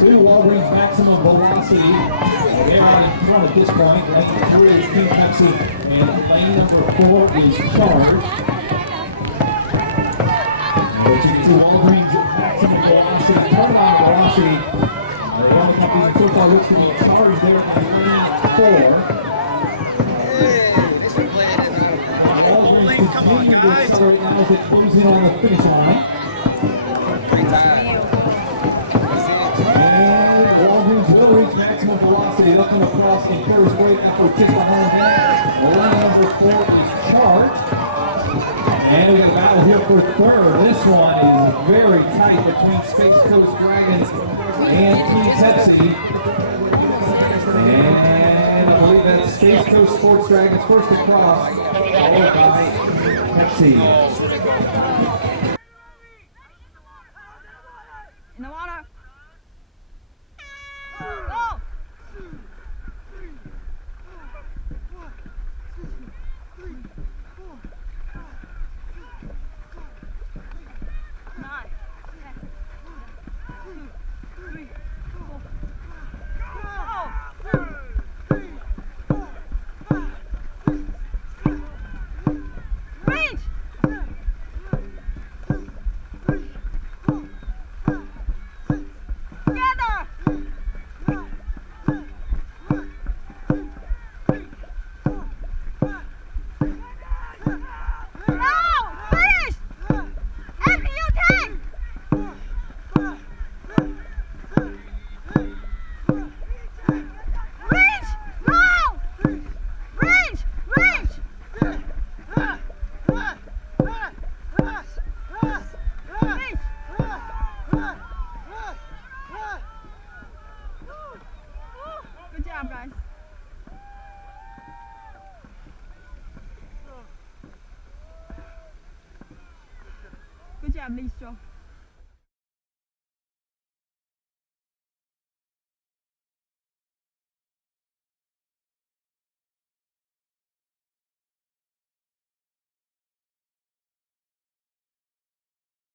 2, Walgreens maximum velocity. They're out in front at this point. Lane 3 is Team Pepsi, and lane number 4 is C.H.A.R.G.E. But you can see Walgreens maximum velocity, turnaround velocity. One of the companies so far looks to be C.H.A.R.G.E there at lane 4. Walgreens continue to accelerate now as it comes in on the finish line. And Walgreens will reach maximum velocity, looking across and carries weight now just behind that. Lane number 4 is C.H.A.R.G.E. And we got a battle here for third. This one is very tight between Space Coast Dragons and Team Pepsi. And I believe that's Space Coast Sports Dragons first across, followed by Pepsi. In the water. Go! 9, 10, 2, 3, 4. Go! Reach! Together! Good job, guys. Good job, Lisa.